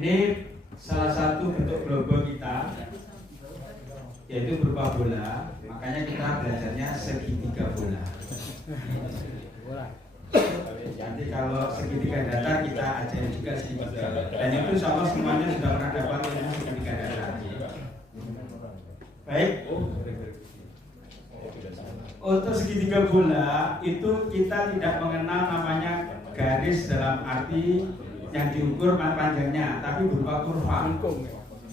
Ini salah satu bentuk globo kita, yaitu berupa bola. Makanya kita belajarnya segitiga bola. Nanti kalau segitiga datar kita ajarin juga segitiga. Dan itu insya Allah semuanya sudah pernah dapat ilmu segitiga datar. Baik. Untuk segitiga bola itu kita tidak mengenal namanya garis dalam arti yang diukur panjangnya, tapi berupa kurva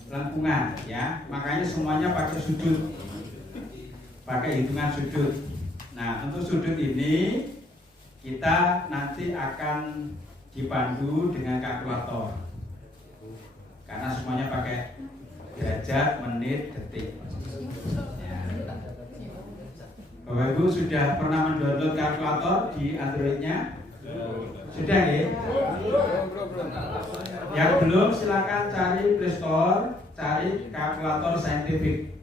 lengkungan, ya. Makanya semuanya pakai sudut, pakai hitungan sudut. Nah, untuk sudut ini kita nanti akan dipandu dengan kalkulator, karena semuanya pakai derajat, menit, detik. Ya. Bapak Ibu sudah pernah mendownload kalkulator di Android-nya? Sudah ya? Yang belum silakan cari Play Store, cari kalkulator saintifik.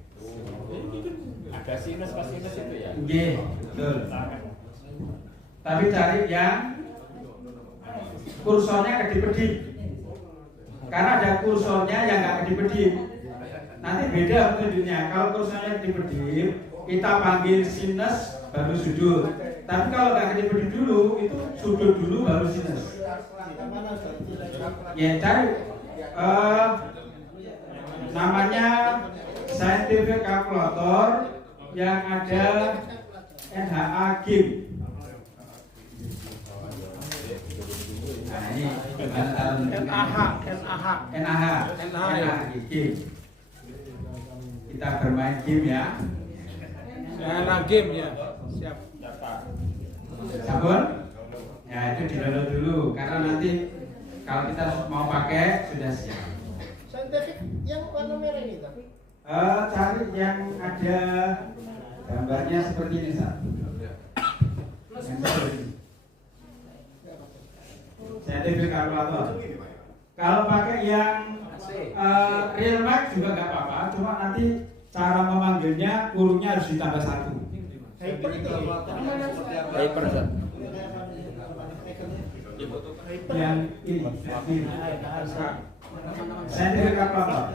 Ada sinus pas sinus itu ya? Iya, betul. Tapi cari yang kursornya kedip-kedip. Karena ada kursornya yang nggak kedip-kedip. Nanti beda petunjuknya. Kalau kursornya kedip-kedip, kita panggil sinus baru sudut. Tapi kalau nggak kedip-kedip dulu, itu sudut dulu baru sinus. Ya, cari namanya scientific calculator yang ada NHA GIM. Nah, ini NHA GIM. Kita bermain game ya. NHA GIM ya. Siap. Sabun? Ya, itu di-download dulu karena nanti kalau kita mau pakai sudah siap. Saintifik yang warna merah ini tapi Cari yang ada gambarnya seperti ini, Sat. Scientific calculator. Kalau pakai yang real max juga nggak apa-apa, cuma nanti cara memanggilnya kurungnya harus ditambah 1. hyper itu Hyper, Sat. Yang ini. Scientific calculator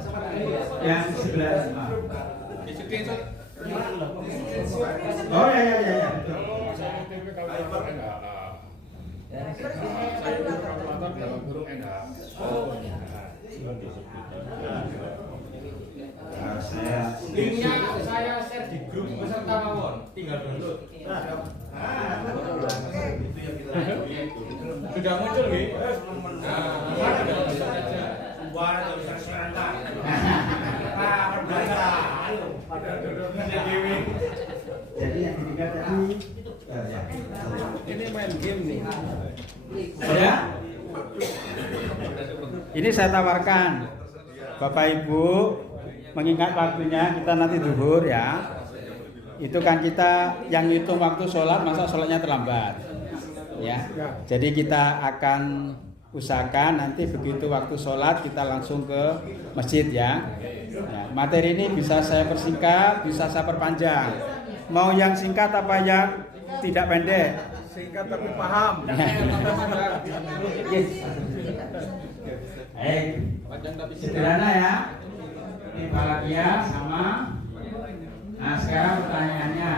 yang sebelah sana. Oh ya. Linknya saya share di grup peserta mawon, tinggal download. Sudah muncul nih. Mana download saja. Buat tulisan serentak. Jadi yang ketiga tadi Ini main game nih. ya. Ini saya tawarkan Bapak Ibu, mengingat waktunya kita nanti zuhur ya. Itu kan kita yang hitung waktu sholat, masa sholatnya terlambat ya. Jadi kita akan usahakan nanti begitu waktu sholat kita langsung ke masjid ya. Materi ini bisa saya persingkat, bisa saya perpanjang. Mau yang singkat apa yang tidak pendek? Singkat tapi paham. Sederhana ya. Ini Balakia sama. Nah, sekarang pertanyaannya.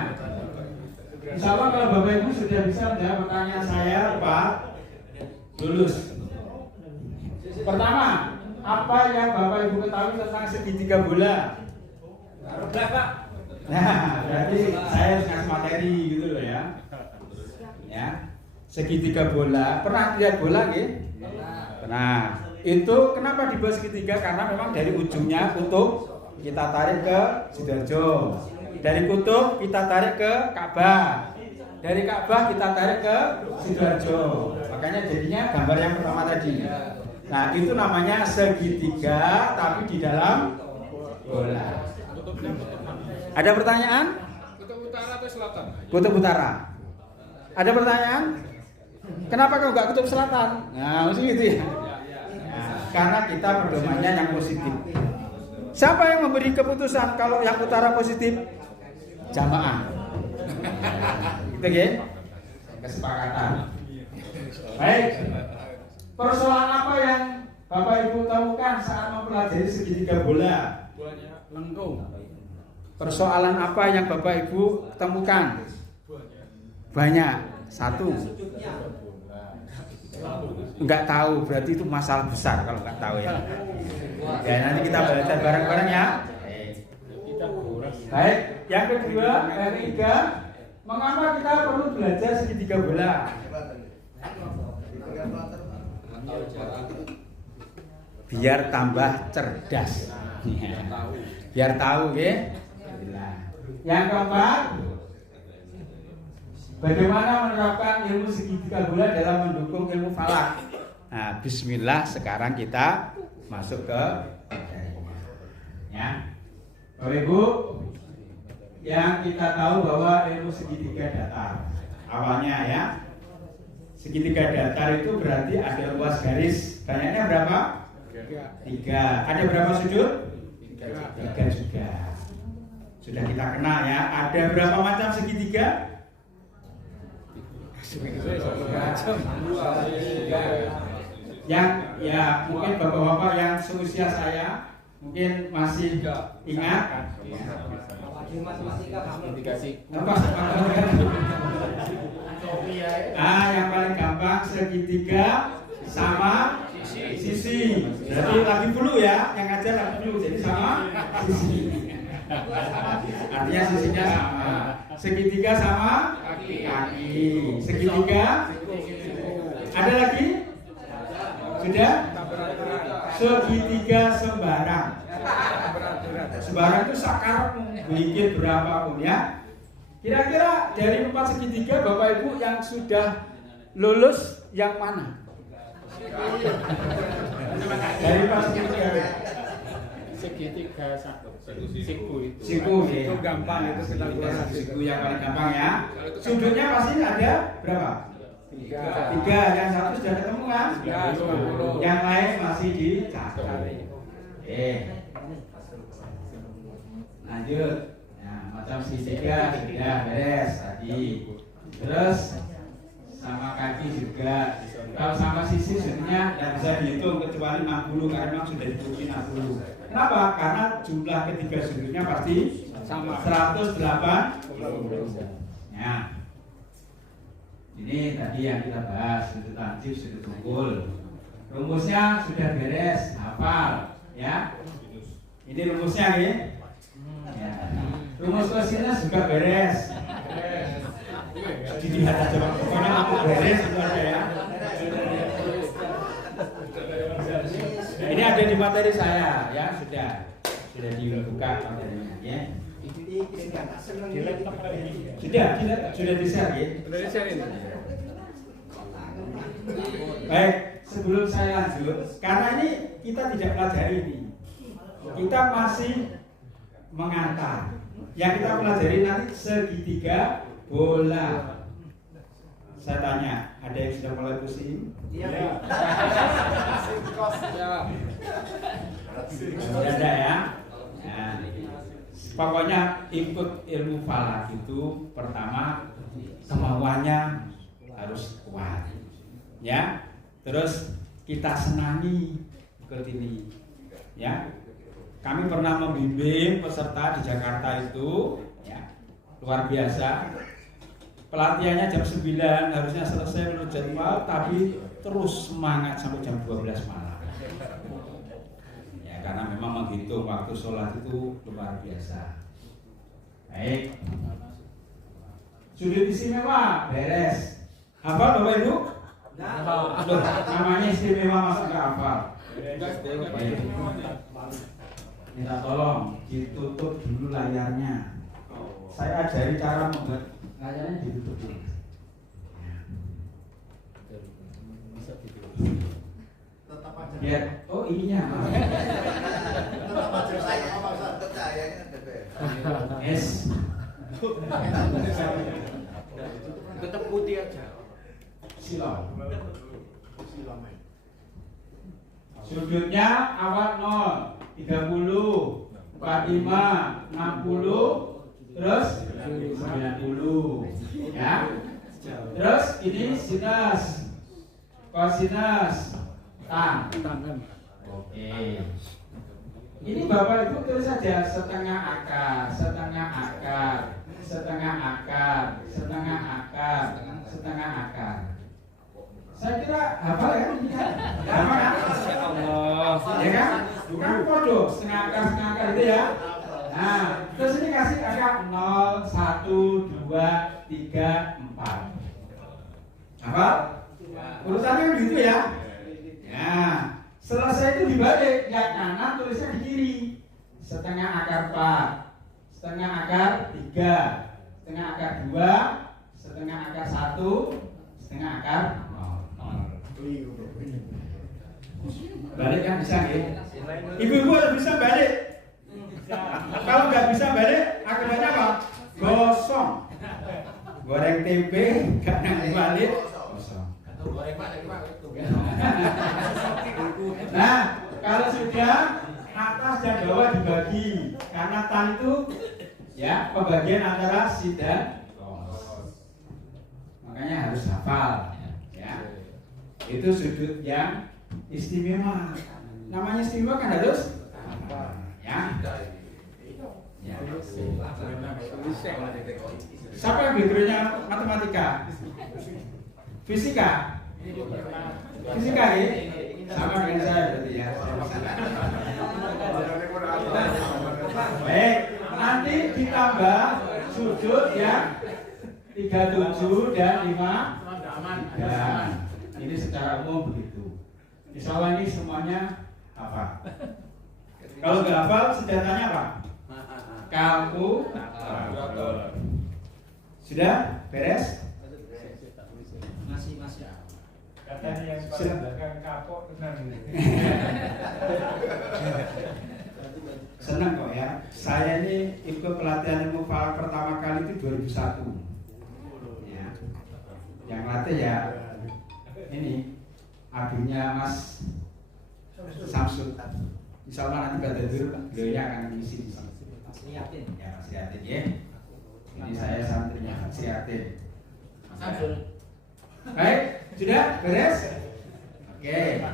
Insya Allah kalau Bapak Ibu sudah bisa menjawab pertanyaan saya, Pak, lulus. Pertama, apa yang Bapak Ibu ketahui tentang segitiga bola? Nah, berarti saya harus kasih materi gitu loh ya. Ya, segitiga bola. Pernah lihat bola nggih? Pernah. Itu kenapa dibuat segitiga? Karena memang dari ujungnya kutub kita tarik ke Sidoarjo. Dari kutub kita tarik ke Ka'bah. Dari Ka'bah kita tarik ke Sidoarjo. Makanya jadinya gambar yang pertama tadi. Nah, itu namanya segitiga tapi di dalam bola. Ada pertanyaan? Kutub utara atau selatan? Kutub utara. Ada pertanyaan? Kenapa kau nggak kutub selatan? Nah, mesti gitu ya. Nah, karena kita pedomannya yang positif. Siapa yang memberi keputusan kalau yang utara positif? Jamaah. Gitu ya? Kesepakatan. Baik. Persoalan apa yang Bapak Bapak Ibu temukan saat mempelajari segitiga bola? Lengkung. Persoalan apa yang Bapak Ibu temukan? Banyak. Satu. Enggak tahu, berarti itu masalah besar kalau enggak tahu ya. Ya, nanti kita belajar bareng-bareng ya. Baik, yang kedua, yang ketiga, mengapa kita perlu belajar segitiga bola? Biar tambah cerdas. Biar tahu ya. Yang keempat, bagaimana menerapkan ilmu segitiga bola dalam mendukung ilmu falak? Nah, bismillah, sekarang kita masuk ke ya. Bapak Ibu, yang kita tahu bahwa ilmu segitiga datar awalnya ya, segitiga datar itu berarti ada luas garis banyaknya berapa? 3. Ada berapa sudut? 3 juga. Sudah kita kenal ya. Ada berapa macam segitiga? Yang ya mungkin bapak-bapak yang seusia saya mungkin masih ingat. Yang paling gampang segitiga sama sisi. Berarti lagi flu ya, yang ngajar lagi flu. Jadi sama sisi. Artinya sisinya sama. Segitiga sama kaki. Segitiga. Ada lagi? Sudah? Segitiga sembarang. Sembarang itu sakar bikin berapapun ya. Kira-kira dari 4 segitiga Bapak Ibu yang sudah lulus yang mana? Dari 4 segitiga. Segitiga Siku itu gampang itu kita buat. Siku yang paling gampang ya. Sudutnya pasti ada berapa? 3. Yang satu sudah ketemu kan? Yang lain masih dicari. Lanjut. Nah, macam segitiga sudah beres tadi. Terus sama kaki juga. Kalau sama sisi sebenarnya tidak bisa dihitung kecuali 60 karena memang sudah ditulis 60. Kenapa? Karena jumlah ketiga sudutnya pasti sama 180. Ya. Ini tadi yang kita bahas, sudut lancip, sudut tunggul. Rumusnya sudah beres, hafal, ya. Ini rumusnya ya. Ya. Rumus kosinus juga beres. Dilihat aja pokoknya aku beres itu aja ya. Ini ada di materi saya ya, sudah dibuka materinya ya. Sudah di-share ya. Baik, sebelum saya lanjut, karena ini kita tidak pelajari ini. Kita masih mengantar. Yang kita pelajari nanti segitiga bola. Saya tanya, ada yang sudah mulai pusing? Iya. Ada ya. Nah, pokoknya ikut ilmu falak itu pertama kemauannya harus kuat, ya. Terus kita senangi ikut ini, ya. Kami pernah membimbing peserta di Jakarta itu, ya, luar biasa. Pelatihannya jam 9 harusnya selesai menurut jadwal, tapi terus semangat sampai jam 12 malam. Ya, karena memang menghitung waktu sholat itu luar biasa. Baik. Sudut istimewa beres. Hafal Bapak Ibu? Loh, namanya istimewa masa nggak hafal? Minta tolong ditutup dulu layarnya. Saya ajari cara membuat layarnya ditutup dulu. Ya, oh ininya. Yes. Tetap putih aja. Silau. Sudutnya awal 0, 30, 45, 60, terus 90, ya. Terus ini sinus, kosinus, tan. Oke. Ini Bapak Ibu tulis saja setengah akar, setengah akar, setengah akar, setengah akar, setengah akar. Saya kira hafal ya? Hafal kan? Ya kan? Bukan podo, setengah akar itu ya. Nah, terus ini kasih angka 0, 1, 2, 3, 4. Hafal? Urutannya kan gitu ya? Ya. Selesai itu dibalik, yang kanan tulisnya di kiri. Setengah akar 4, setengah akar 3, setengah akar 2, setengah akar 1, setengah akar 0. Balik kan bisa nggih? Ibu-ibu harus bisa balik. Kalau nggak bisa balik, akibatnya apa? Gosong. Goreng tempe, nggak nanti balik, gosong. Nah, kalau sudah atas dan bawah dibagi, karena tan itu ya pembagian antara sin dan kos. Makanya harus hafal, ya. Itu sudut yang istimewa. Namanya istimewa kan harus hafal, ya. Ya. Siapa yang backgroundnya matematika? Fisika? Fisika ya? Sama dengan saya berarti ya. Baik, nanti ditambah sudut yang 37 dan 5. Ini secara umum begitu. Insya Allah ini semuanya apa? Kalau nggak hafal, senjatanya apa? Kalkulator. Sudah beres? Masih. Katanya yang paling belakang kapok tenang. Senang kok ya. Saya ini ikut pelatihan ilmu falak pertama kali itu 2001. Ya. Yang latih ya ini adiknya Mas Samsul. Insya Allah nanti pada dulu beliau akan mengisi di sini. Mas Riatin. Ya Mas Riatin ya. Ini saya santrinya Mas Riatin. Mas Samsul. Baik, sudah beres? Oke.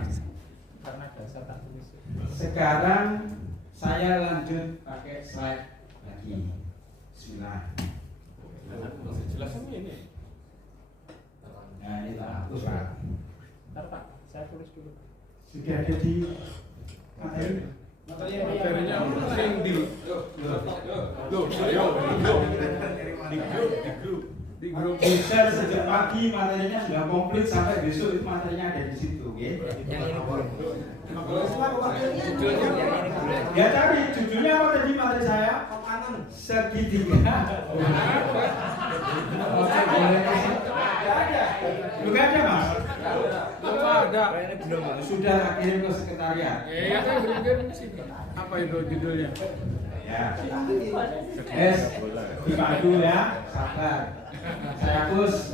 Sekarang saya lanjut pakai slide lagi. Bismillah. Nah, ini tak hapus Pak. Bentar Pak, saya tulis dulu. Sudah ada di materi. Materinya sering di grup. Bisa sejak pagi materinya sudah komplit sampai besok itu materinya ada di situ, ya. Ya tadi judulnya apa tadi materi saya? Segitiga. Juga ada Mas? Belum ada. Sudah tak kirim ke sekretariat. Iya, saya belum sini. Apa itu judulnya? Ya. Es, dipadu ya, sabar. Saya hapus.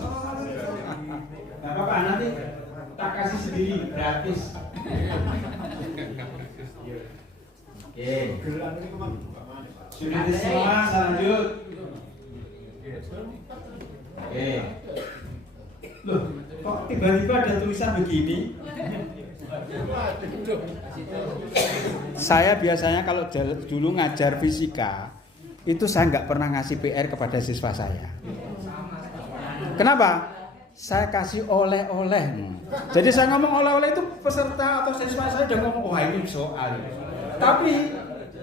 Gak apa-apa, nanti tak kasih sendiri, gratis. Oke. Sudah di semua, saya lanjut. Oke. Loh, kok tiba-tiba ada tulisan begini? Saya biasanya kalau dulu ngajar fisika, itu saya nggak pernah ngasih PR kepada siswa saya. Kenapa? Saya kasih oleh-oleh. Jadi saya ngomong oleh-oleh itu peserta atau siswa saya udah ngomong, wah ini soal. Tapi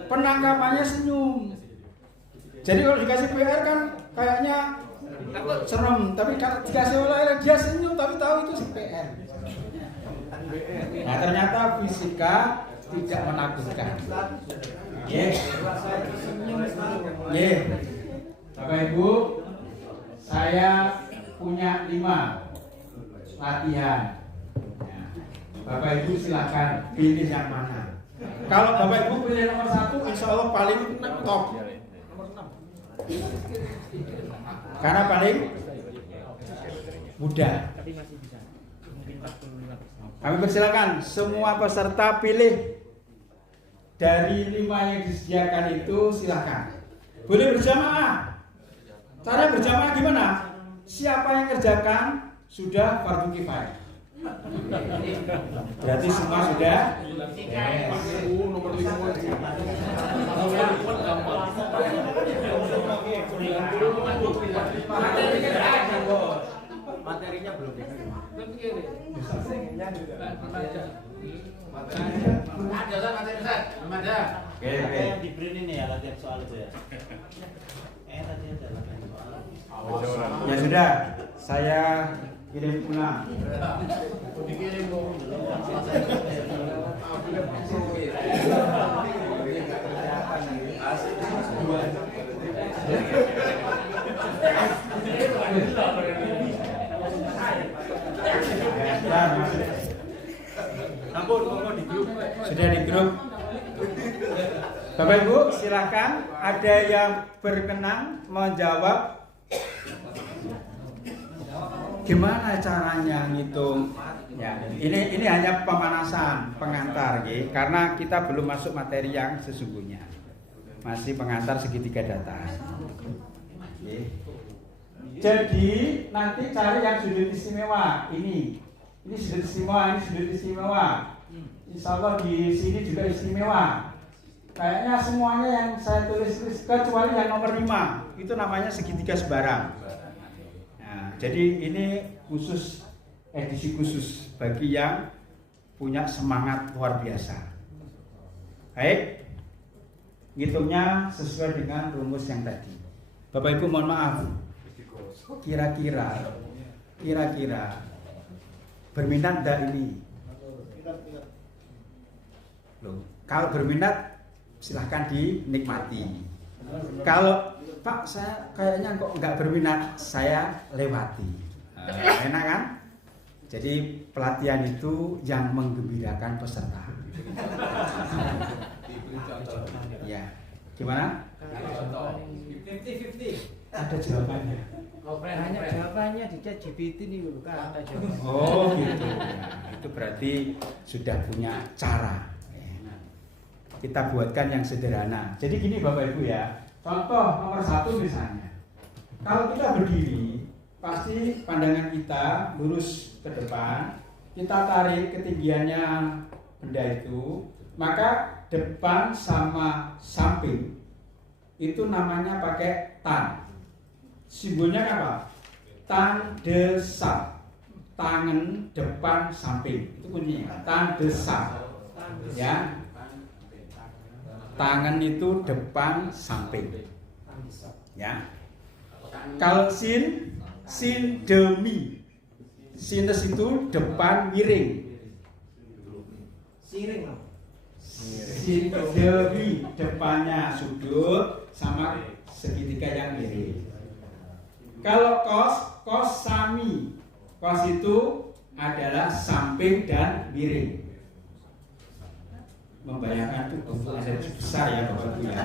penangkapannya senyum. Jadi kalau dikasih PR kan kayaknya serem. Tapi kalau dikasih oleh-oleh dia senyum, tapi tahu itu PR. Nah ternyata fisika tidak menakutkan. Bapak Ibu, saya punya 5 latihan. Bapak Ibu silakan pilih yang mana. Kalau Bapak Ibu pilih nomor 1, insya Allah paling top. Nomor 6. Karena paling mudah. Kami persilakan semua peserta pilih dari 5 yang disediakan itu, silakan. Boleh berjamaah. Cara berjamaah gimana? Siapa yang kerjakan sudah fardu kifayah. Berarti semua sudah. Nomor 5. Materinya belum. Oke. Yang diberi ini ya latihan soal itu ya. Tadi ada latihan soal. Ya sudah, saya kirim pulang. Dikirim dong. Ampun, di grup. Sudah di grup. Bapak Ibu, silakan. Ada yang berkenan menjawab. Gimana caranya ngitung? Ya, ini hanya pemanasan, pengantar, ya, karena kita belum masuk materi yang sesungguhnya. Masih pengantar segitiga data. Ya. Jadi nanti cari yang sudut istimewa. Ini sudut istimewa, ini sudut istimewa. Insya Allah di sini juga istimewa. Kayaknya semuanya yang saya tulis kecuali yang nomor 5 itu namanya segitiga sebarang. Nah, jadi ini khusus, edisi khusus bagi yang punya semangat luar biasa. Baik, hitungnya sesuai dengan rumus yang tadi. Bapak Ibu mohon maaf, kira-kira berminat enggak ini? Loh, kalau berminat silahkan dinikmati. Kalau Pak saya kayaknya kok nggak berminat, saya lewati. Enak kan? Jadi pelatihan itu yang menggembirakan peserta. Ya, gimana? 50-50. Ada jawabannya. Hanya jawabannya di ChatGPT nih bukan ada jawabannya. Oh gitu. Nah, itu berarti sudah punya cara. Kita buatkan yang sederhana. Jadi gini Bapak Ibu ya. Contoh nomor 1 misalnya. Kalau kita berdiri, pasti pandangan kita lurus ke depan. Kita tarik ketinggiannya benda itu, maka depan sama samping itu namanya pakai tan. Simbolnya apa? Tan desak. Tangan depan samping. Itu kuncinya. Tan desak. Ya. Tangan itu depan samping. Ya. Kalau sin demi. Sinus itu depan miring. Siring. Sin demi depannya sudut sama segitiga yang miring. Kalau kos sami. Kos itu adalah samping dan miring. Membayangkan itu ada besar ya Bapak Ibu ya.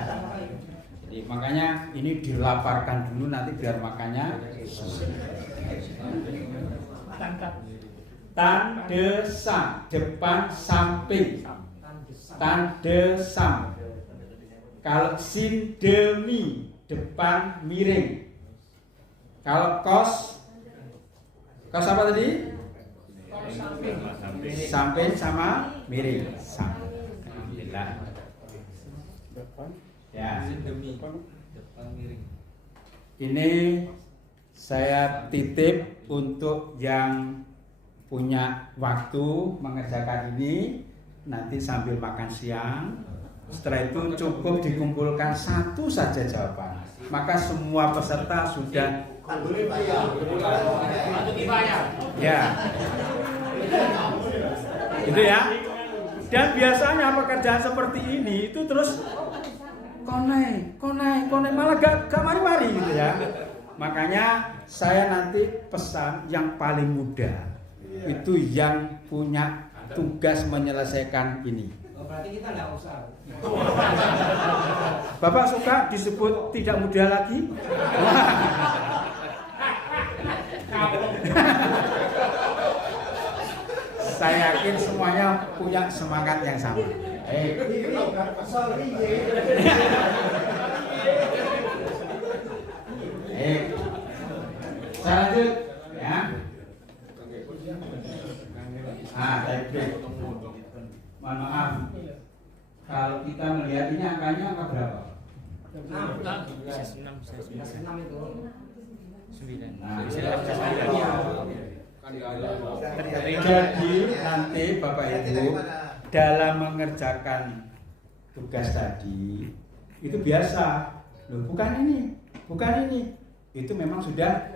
Jadi makanya ini dilaparkan dulu nanti biar makanya tan desam depan samping. Tan desam. Kalau sin demi depan miring. Kalau kos apa tadi? Samping sama miring. Ya. Ini saya titip untuk yang punya waktu mengerjakan ini nanti sambil makan siang. Setelah itu cukup dikumpulkan satu saja jawaban. Maka semua peserta sudah ya. Itu ya. Dan biasanya pekerjaan seperti ini itu terus konai malah gak mari-mari gitu ya. Makanya saya nanti pesan yang paling muda itu yang punya tugas menyelesaikan ini. Berarti kita nggak usah. Bapak suka disebut tidak muda lagi? Saya yakin semuanya punya semangat yang sama. Saya lanjut ya. Nah, saya break. Mohon maaf. Kalau kita melihat ini angkanya angka berapa? 6 itu. 9. Nah, Kan enggak ada. jadi nanti Bapak Ibu dalam mengerjakan tugas tadi itu biasa. Loh, bukan ini. Itu memang sudah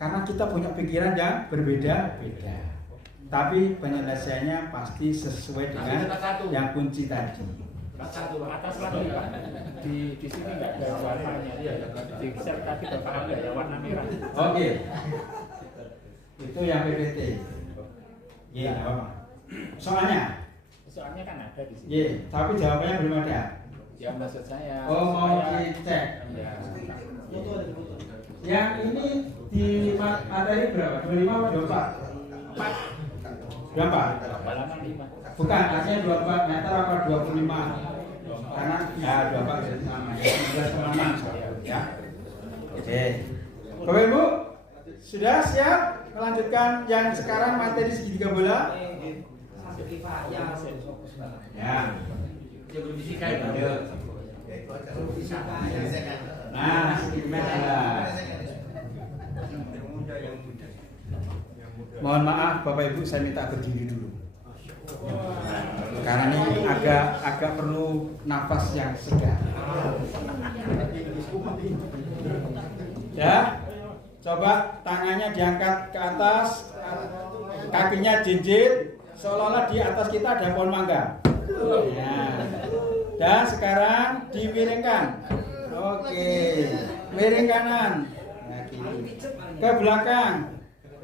karena kita punya pikiran yang berbeda-beda. Tapi penyelesaiannya pasti sesuai dengan yang kunci tadi. Atas lagi Pak. Di sini enggak ada warnanya. Di sertifikat Bapak ada ya warna merah. Oke. Itu yang PPT. Iya, enggak apa-apa. Soalnya kan ada di sini. Iya, tapi jawabannya belum ada. Ya maksud saya. Oh, mau dicek. Ya. Foto ada foto. Yang ini di materi berapa? 25 atau 24? 24? Halaman 5. Bukan, artinya 24 meter apa 25? Karena ya 24 jadi sama ya, 19,6 ya. Oke. Bapak Ibu, sudah siap melanjutkan yang sekarang materi segitiga bola? Ya. Nah, segitiga. Mohon maaf Bapak Ibu, saya minta berdiri dulu. Karena ini agak perlu nafas yang segar. Ya, coba tangannya diangkat ke atas, kakinya jinjit, seolah-olah di atas kita ada pohon mangga. Ya. Dan sekarang dimiringkan. Oke, miring kanan, nah, kiri. Ke belakang.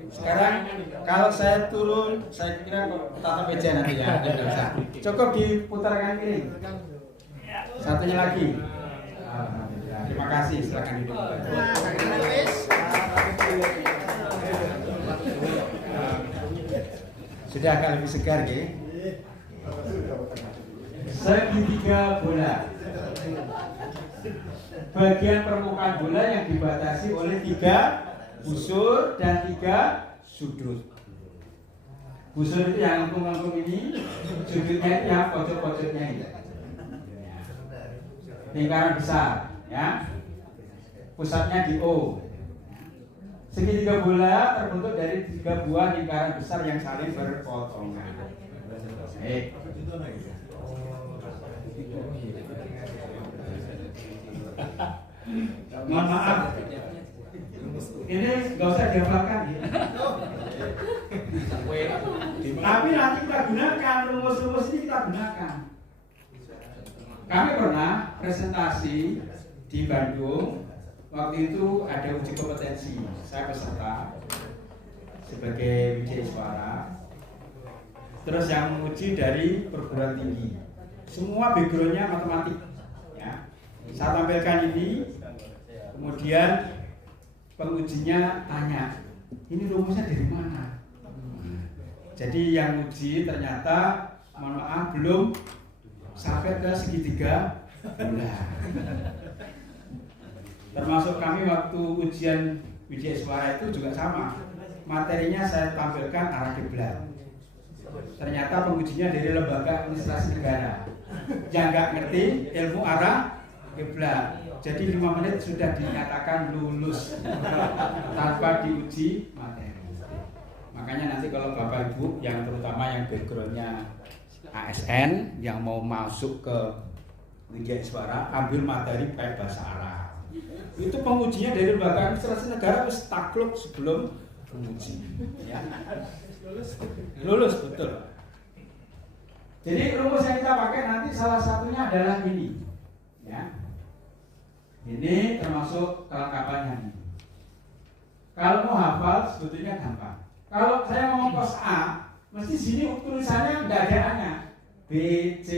Sekarang kalau saya turun, saya kira kok tatap meja nanti ya, tidak usah. Cukup diputarkan miring. Satunya lagi. Alhamdulillah. Terima kasih. Silakan duduk. Sudah agak lebih segar, ya. Segitiga bola. Bagian permukaan bola yang dibatasi oleh 3 busur dan 3 sudut. Busur itu yang lengkung-lengkung ini, sudutnya itu yang pojok-pojoknya ini. Lingkaran besar, ya. Pusatnya di O. Segitiga bola terbentuk dari 3 buah lingkaran besar yang saling berpotongan. Mohon maaf. Ini nggak usah dihafalkan ya. Tapi nanti kita gunakan rumus-rumus ini kita gunakan. Kami pernah presentasi di Bandung. Waktu itu ada uji kompetensi. Saya peserta sebagai wijaiswara. Terus yang menguji dari perguruan tinggi. Semua backgroundnya matematik. Ya. Saya tampilkan ini. Kemudian pengujinya tanya, ini rumusnya dari mana? Jadi yang uji ternyata, mohon maaf, belum sampai ke segitiga bola. Termasuk kami waktu ujian wijaiswara itu juga sama. Materinya saya tampilkan arah kiblat. Ternyata pengujinya dari lembaga administrasi negara yang nggak ngerti ilmu arah kiblat. Jadi 5 menit sudah dinyatakan lulus tanpa diuji materi. Makanya nanti kalau Bapak Ibu yang terutama yang backgroundnya ASN yang mau masuk ke wijaiswara, ambil materi kayak bahasa Arab. Itu pengujinya dari lembaga administrasi negara harus takluk sebelum penguji. Ya. Lulus betul. Jadi rumus yang kita pakai nanti salah satunya adalah ini. Ya. Ini termasuk kelengkapannya nih. Kalau mau hafal sebetulnya gampang. Kalau saya mau kos A, mesti sini tulisannya nggak ada A-nya. B, C,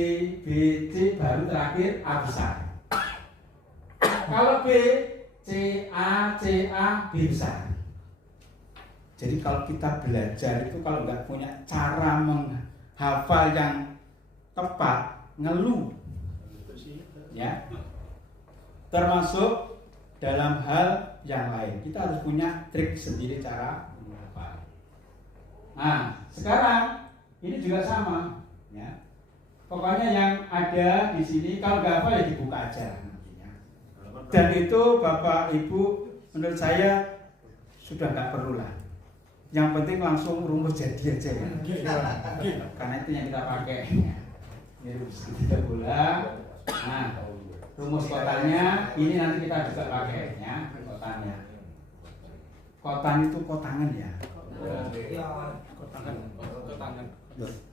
baru terakhir A besar. Kalau B, C, A, B besar. Jadi kalau kita belajar itu kalau nggak punya cara menghafal yang tepat, ngeluh. Ya. Termasuk dalam hal yang lain kita harus punya trik sendiri cara menghafal. Nah, sekarang ini juga sama, ya. Pokoknya yang ada di sini kalau nggak hafal ya dibuka aja nantinya. Dan itu Bapak Ibu menurut saya sudah nggak perlu lah. Yang penting langsung rumus jadi aja ya. Karena itu yang kita pakai. Ini rumus segitiga bola. Nah, rumus kotanya ini nanti kita juga pakai ya, kotanya. Kotan itu kotangan ya. Kotangan.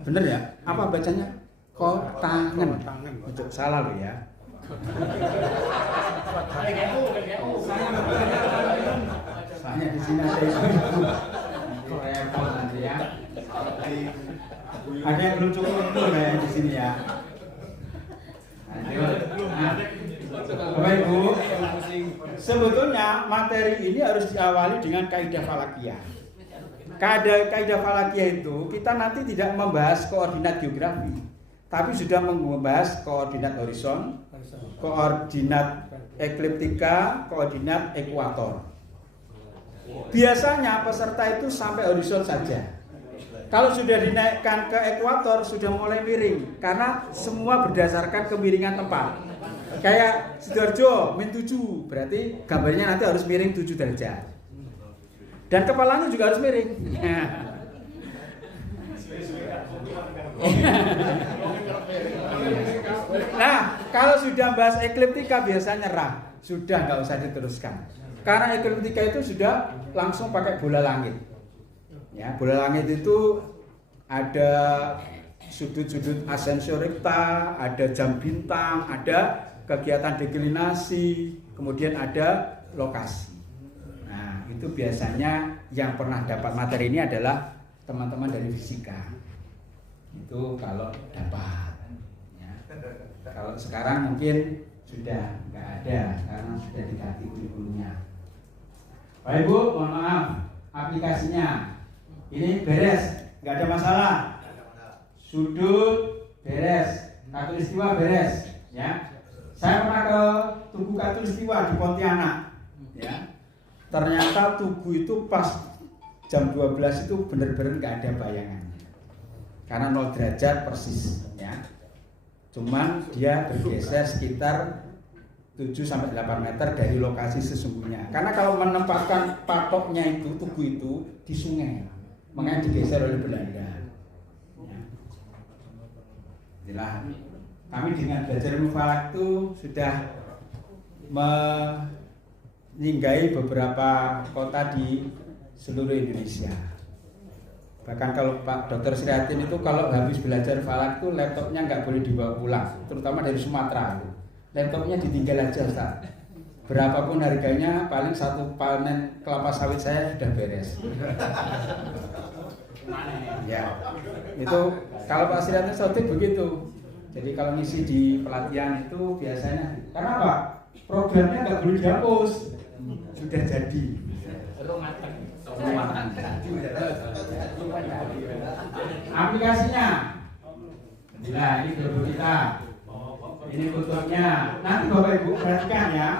Bener ya? Apa bacanya? Kotangan. Ojo salah lo ya. Soalnya di sini ada ibu. Repot nanti ya. Ada yang belum cukup ya di sini ya. Nah, Bapak Ibu, sebetulnya materi ini harus diawali dengan kaidah falakiyah. Kaidah falakiyah itu kita nanti tidak membahas koordinat geografi, tapi sudah membahas koordinat horizon, koordinat ekliptika, koordinat ekuator. Biasanya peserta itu sampai horizon saja. Kalau sudah dinaikkan ke ekuator sudah mulai miring karena semua berdasarkan kemiringan tempat. Kayak Sidoarjo min 7 berarti gambarnya nanti harus miring 7 derajat. Dan kepalanya juga harus miring. Nah, kalau sudah bahas ekliptika biasanya nyerah, sudah nggak usah diteruskan. Karena ekliptika itu sudah langsung pakai bola langit. Ya, bola langit itu ada sudut-sudut ascensoricta, ada jam bintang, ada kegiatan deklinasi, kemudian ada lokasi. Nah, itu biasanya yang pernah dapat materi ini adalah teman-teman dari fisika. Itu kalau dapat. Ya. Kalau sekarang mungkin sudah nggak ada karena sudah diganti kurikulumnya. Bapak Ibu, mohon maaf, aplikasinya ini beres, nggak ada masalah. Sudut beres, khatulistiwa beres, ya. Saya pernah ke Tugu Khatulistiwa di Pontianak, ya. Ternyata Tugu itu pas jam 12 itu benar-benar nggak ada bayangannya, karena 0 derajat persis, ya. Cuman dia bergeser sekitar 7-8 meter dari lokasi sesungguhnya. Karena kalau menempatkan patoknya itu Tugu itu di sungai, makanya digeser oleh Belanda. Ya. Inilah kami dengan belajar ilmu falak itu sudah menyinggahi beberapa kota di seluruh Indonesia. Bahkan kalau Pak Dr. Sriatin itu kalau habis belajar falak itu laptopnya nggak boleh dibawa pulang, terutama dari Sumatera. Laptopnya ditinggal aja, Ustaz. Berapapun harganya, paling satu panen kelapa sawit saya sudah beres. Ya, itu kalau Pak Sriatin Sotik begitu. Jadi kalau ngisi di pelatihan itu biasanya, karena apa? Programnya nggak boleh dihapus, sudah jadi. Aplikasinya, nah ini dulu kita. Ini fotonya. Nanti Bapak Ibu perhatikan ya.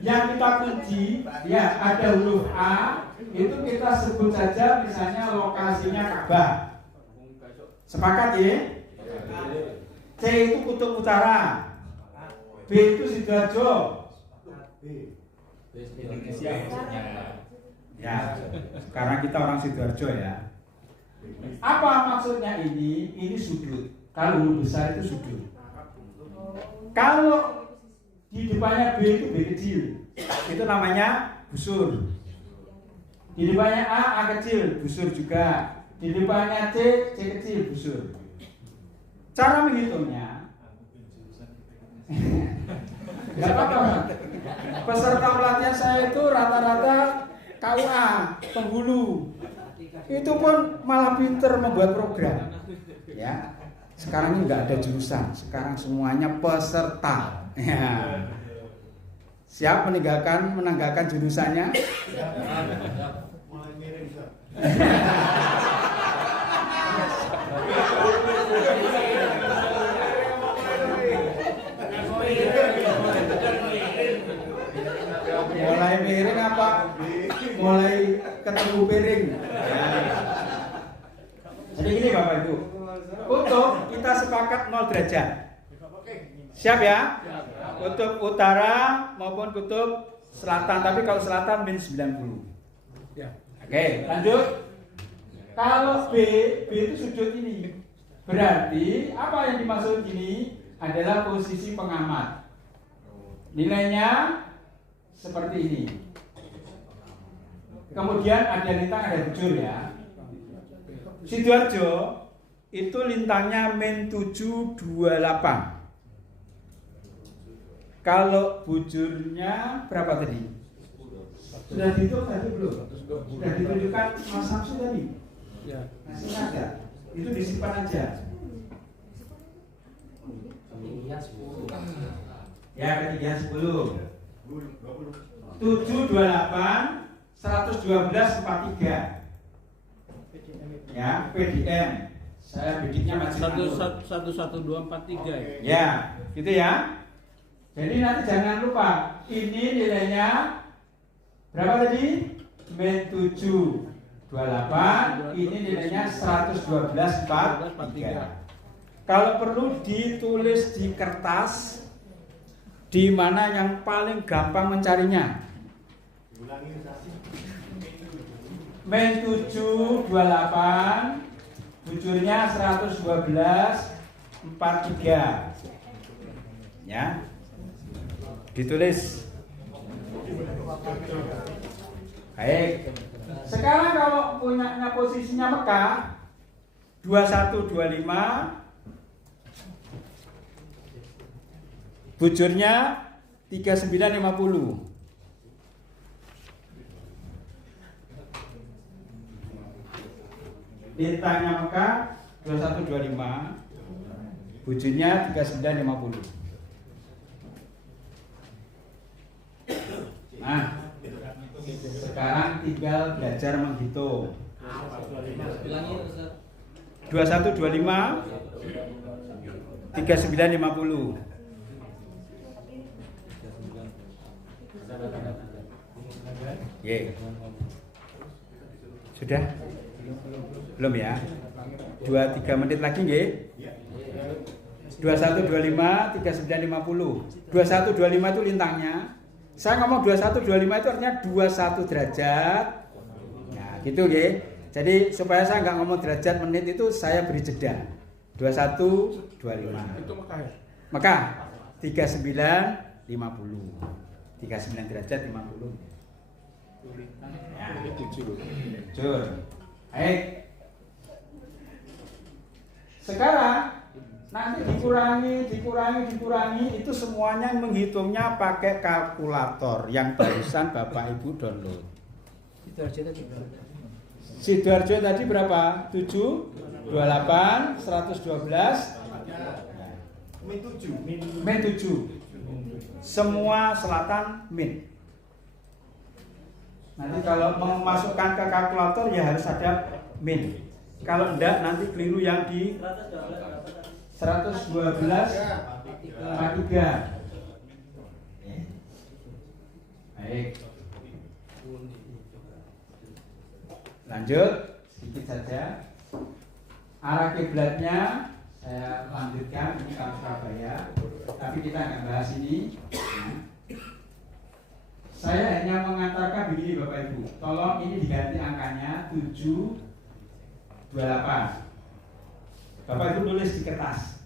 Yang kita kunci, ya ada huruf A, itu kita sebut saja misalnya lokasinya Ka'bah. Sepakat ya? C itu kutub utara, B itu Sidoarjo. Indonesia maksudnya. Ya, sekarang kita orang Sidoarjo ya. Apa maksudnya ini? Ini sudut. Kalau huruf besar itu sudut. Kalau di depannya B itu B kecil, itu namanya busur. Di depannya A kecil, busur juga. Di depannya C kecil, busur. Cara menghitungnya, nggak apa-apa. Peserta pelatihan saya itu rata-rata KUA, penghulu. Itu pun malah pinter membuat program. Ya. Sekarang ini nggak ada jurusan, sekarang semuanya peserta. Ya. Siap meninggalkan jurusannya? Mulai miring apa? Mulai ketemu piring. Ya. Ibu. Kutub kita sepakat 0 derajat. Siap ya? Kutub utara maupun kutub selatan, tapi kalau selatan min 90. Ya. Oke, lanjut. Kalau B itu sudut ini. Berarti apa yang dimaksud ini adalah posisi pengamat. Nilainya seperti ini. Kemudian ada lintang, ada bujur ya. Sidoarjo itu lintangnya min 728. Kalau bujurnya berapa tadi? Sudah dihitung tadi belum? Sudah ditunjukkan Mas Samsu tadi? Ya. Masih ada? Itu disimpan aja. Ya, ketinggian 10. 728 112 43. Ya, PDM. Saya bidiknya masih 11243 ya. Ya, gitu ya. Jadi nanti jangan lupa, ini nilainya berapa tadi? Min 728, ini nilainya 11243. Kalau perlu ditulis di kertas, di mana yang paling gampang mencarinya. Min 728, bujurnya 11243. Ya. Ditulis. Baik. Sekarang kalau punyanya posisinya Mekah 2125, bujurnya 3950. Lintangnya Mekah 2125, bujurnya 3950. Nah, sekarang tinggal belajar menghitung. 2125 3950. Ye. Sudah? Belum ya? 2-3 menit lagi nggih? 2125 3950. 2125 itu lintangnya. Saya ngomong 2125 itu artinya 21 derajat. Nah, gitu nggih. Jadi supaya saya nggak ngomong derajat menit itu saya beri jeda. 2125. Itu Mekah ya? Maka 3950. 39 derajat 50. Ya. Jujur. Baik. Sekarang nanti dikurangi itu semuanya menghitungnya pakai kalkulator yang barusan Bapak Ibu download. Sidoarjo tadi berapa? 7, 28, 112, min 7. Semua selatan min. Nanti kalau mau masukkan ke kalkulator ya harus ada min. Kalau enggak nanti keliru yang di 112,43. Baik. Lanjut sedikit saja. Arah kiblatnya saya lanjutkan, ini kalau Surabaya, tapi kita nggak bahas ini. Saya hanya mengantarkan begini Bapak Ibu. Tolong ini diganti angkanya 728. Bapak Ibu tulis di kertas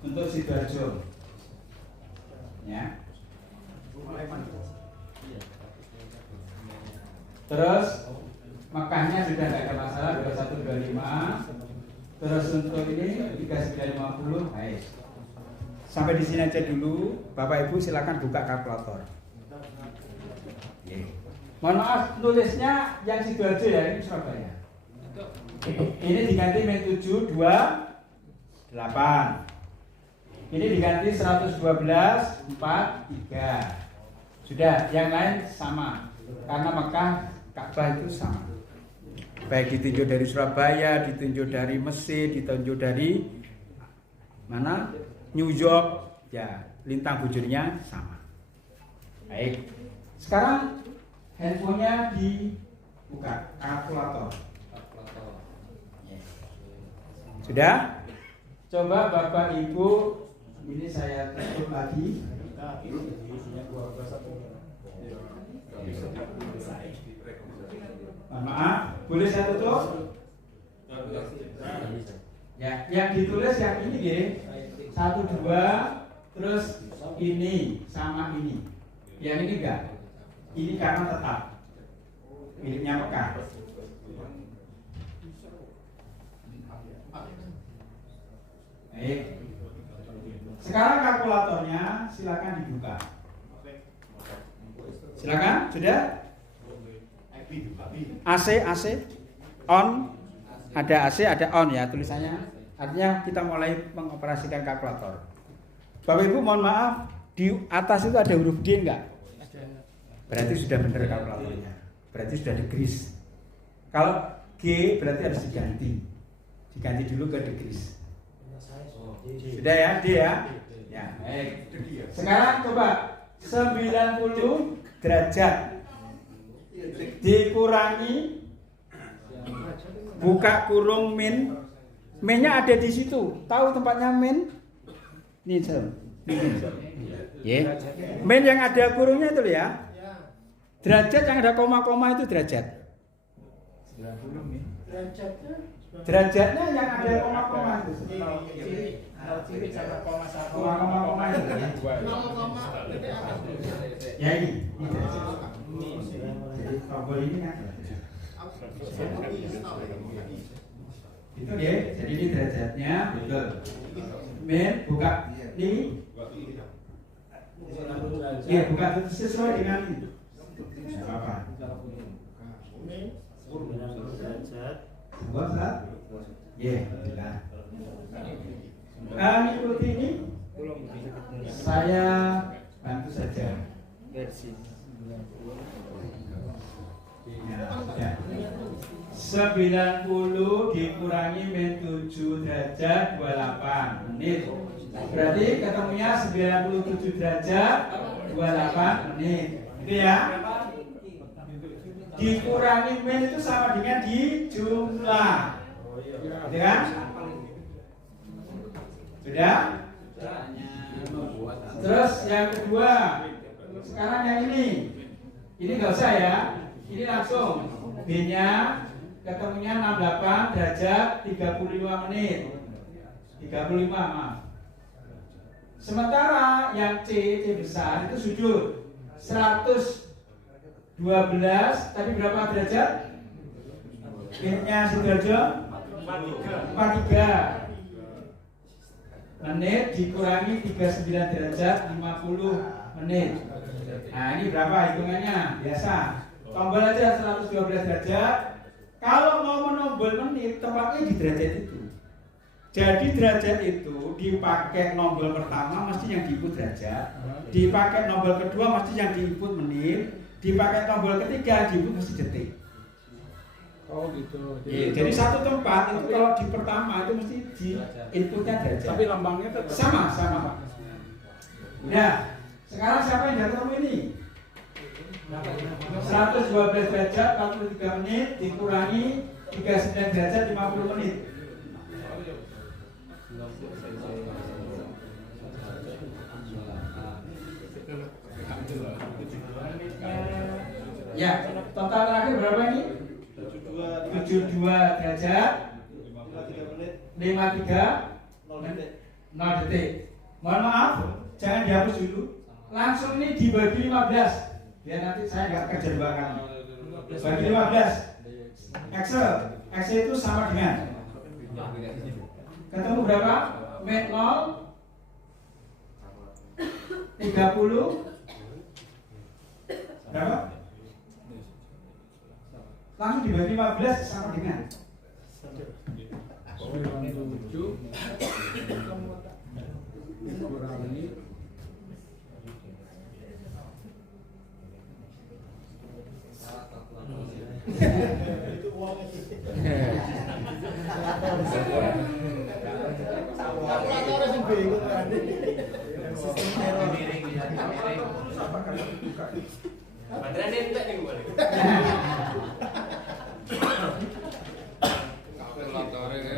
untuk Sidoarjo. Ya. Terus Mekahnya sudah tidak ada masalah 2125. Terus untuk ini 3950. Baik. Sampai di sini aja dulu. Bapak Ibu silakan buka kalkulator. Mohon maaf nulisnya yang Sidoarjo ya, ini Surabaya. Ini diganti min 728. Ini diganti 112,43. Sudah, yang lain sama. Karena Mekah Ka'bah itu sama. Baik ditinjau dari Surabaya, ditinjau dari Mesir, ditinjau dari mana? New York. Ya, lintang bujurnya sama. Baik. Sekarang handphonenya dibuka kalkulator. Sudah? Coba Bapak Ibu, ini saya tutup lagi. Maaf, boleh saya tutup? Ya, yang ditulis yang ini ya. 1, 2, terus ini sama ini. Yang ini enggak. Ini karena tetap miliknya Mekah. Baik. Sekarang kalkulatornya silakan dibuka. Silakan, sudah? AC on, ada AC, ada on ya tulisannya. Artinya kita mulai mengoperasikan kalkulator. Bapak Ibu mohon maaf, di atas itu ada huruf D enggak? Berarti sudah benar kalkulatornya. Berarti sudah degrees. Kalau G berarti harus diganti. Diganti dulu ke degrees. Sudah ya, D ya? Ya, baik. Sekarang coba 90 derajat dikurangi buka kurung min. Minnya ada di situ. Tahu tempatnya min? Ini ya. Min yang ada kurungnya itu ya. Derajat yang ada koma-koma itu derajat. Derajatnya yang ada koma-koma itu. Ciri sama koma Koma-koma itu. Ya ini. Jadi tombol ini kan. Itu ya. Jadi ini derajatnya betul. Min buka ini. Ya buka sesuai dengan ini. Tidak apa-apa. Buat ya, tidak. Ikuti ini. Saya bantu saja. Ya, 90 dikurangi min 7 derajat 28 menit. Berarti ketemunya 97 derajat 28 menit. Itu ya. Dikurangi min itu sama dengan dijumlah. Gitu kan? Sudah? Terus yang kedua, sekarang yang ini. Ini nggak usah ya. Ini langsung B-nya ketemunya 68 derajat 35 menit. 35 maaf. Sementara yang C besar itu sujud 112 tadi berapa derajat? B-nya Sudarjo 43 menit dikurangi 39 derajat 50 menit. Nah ini berapa hitungannya? Biasa tombol aja 112 derajat. Kalau mau menombol menit tempatnya di derajat itu. Jadi derajat itu dipakai nombol pertama mesti yang diinput derajat, dipakai nombol kedua mesti yang diinput menit, dipakai tombol ketiga diinput mesti detik. Oh gitu. Jadi satu tempat itu kalau di pertama itu mesti di inputnya derajat. Tapi lambangnya tetap sama. Nah, sekarang siapa yang nggak ketemu ini? 112 derajat 43 menit dikurangi 39 derajat 50 menit. Ya, total terakhir berapa ini? 72 derajat 53 0 detik. Mohon maaf, jangan dihapus dulu. Langsung ini dibagi 15. Biar nanti saya nggak kerja dua kali. Bagi 15. Excel itu sama dengan ketemu berapa? Min 0 30 berapa? Langsung dibagi 15 sama dengan 7 Itu uangnya. Kalkulator sing bingung kan. Sistem error. Baterai entek nih gue.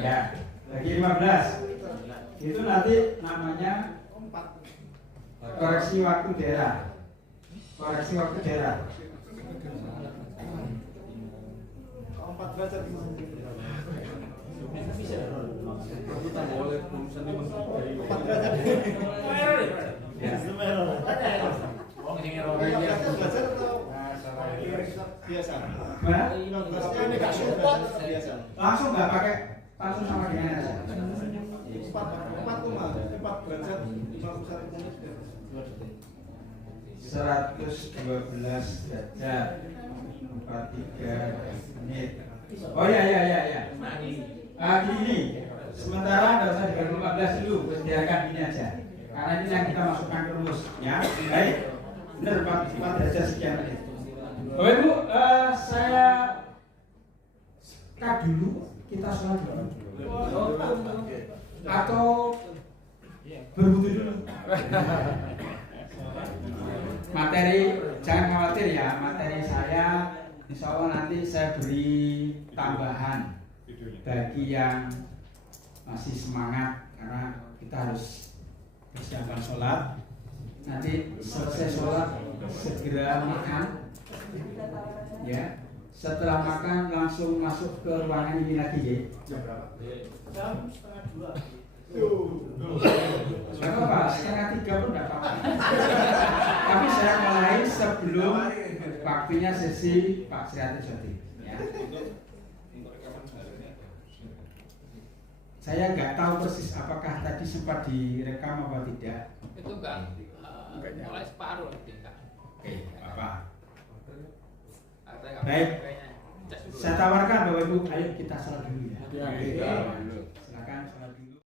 ya. Bagi 15. Itu nanti namanya koreksi waktu daerah. Koreksi waktu daerah. 4 derajat gimana? 4 derajat. Ya. Belajar atau biasa? Mana? Ini gak support biasa. Langsung nggak pakai langsung sama dengan aja. 4 derajat 51 menit. 112 derajat 43 menit. Oh ya. Gini. Sementara nggak usah dibagi 15 dulu, biarkan ini aja. Karena ini yang kita masukkan ke rumus, ya. Baik. Benar 4 derajat sekian menit. Bapak Ibu, saya cut dulu, kita sholat dulu. Atau berwudu dulu. Materi jangan khawatir ya, materi saya insya Allah nanti saya beri tambahan bagi yang masih semangat karena kita harus persiapan sholat. Nanti selesai sholat segera makan, ya. Setelah makan langsung masuk ke ruangan ini lagi ya. Jam berapa? Jam 1:30. Gak apa-apa, 2:30 pun gak apa-apa. Tapi saya mulai sebelum waktunya sesi Pak Sri Hartijoti, ya. Saya nggak tahu persis apakah tadi sempat direkam apa tidak. Itu enggak mulai separuh tingkat. Oke, apa? Baik. Baik. Saya tawarkan Bapak Ibu, ayo kita sholat dulu ya. Ya. Silakan sholat dulu.